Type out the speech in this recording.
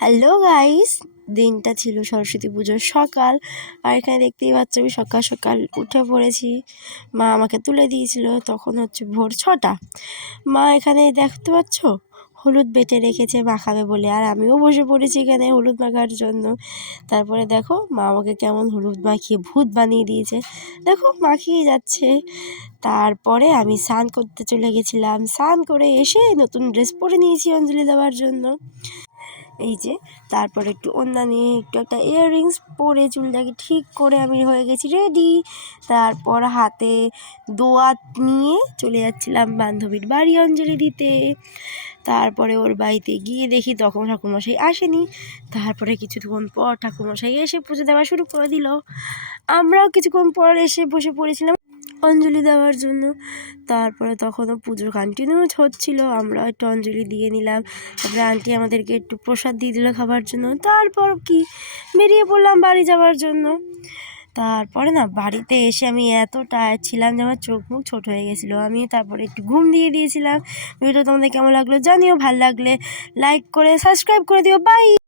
Hello guys, দিনটা ছিল সরস্বতী পুজোর সকাল। আর এখানে দেখতেই পাচ্ছ আমি সকাল সকাল উঠে পড়েছি। মা আমাকে তুলে দিয়েছিল, তখন হচ্ছে ভোর 6টা। মা এখানে দেখতে পাচ্ছ হলুদ বেটে রেখেছে মাখাবে বলে, আর আমিও বসে পড়েছি এখানে হলুদ মাখার জন্য। তারপরে দেখো মা আমাকে কেমন হলুদ মাখিয়ে ভূত বানিয়ে দিয়েছে, দেখো মাখিয়ে যাচ্ছে। তারপরে আমি স্নান করতে চলে গেছিলাম, স্নান করে এসে নতুন ড্রেস পরে নিয়েছি অঞ্জলি দেওয়ার জন্য। এই যে তারপর একটু ওড়না নিয়ে একটু একটা ইয়াররিংস পরে চুলটাকে ঠিক করে আমি হয়ে গেছি রেডি। তারপর হাতে দোয়াত নিয়ে চলে যাচ্ছিলাম বান্ধবীর বাড়ি অঞ্জলি দিতে। তারপরে ওর বাড়িতে গিয়ে দেখি তখন ঠাকুরমশাই আসেনি। তারপরে কিছুক্ষণ পর ঠাকুরমশাই এসে পুজো দেওয়া শুরু করে দিল। আমরাও কিছুক্ষণ পর এসে বসে পড়েছিলাম অঞ্জলি দেওয়ার জন্য। তারপরে তখনও পুজো কন্টিনিউ হচ্ছিল, আমরা একটু অঞ্জলি দিয়ে নিলাম। তারপরে আন্টি আমাদেরকে একটু প্রসাদ দিয়ে দিল খাবার জন্য। তারপর কি বেরিয়ে পড়লাম বাড়ি যাওয়ার জন্য। তারপরে না বাড়িতে এসে আমি এত টায়ার্ড ছিলাম যে আমার চোখ মুখ ছোট হয়ে গেছিলো। আমি তারপরে একটু ঘুম দিয়ে দিয়েছিলাম। ভিডিওটা তোমাদের কেমন লাগলো জানিও, ভালো লাগলে লাইক করে সাবস্ক্রাইব করে দিও। বাই।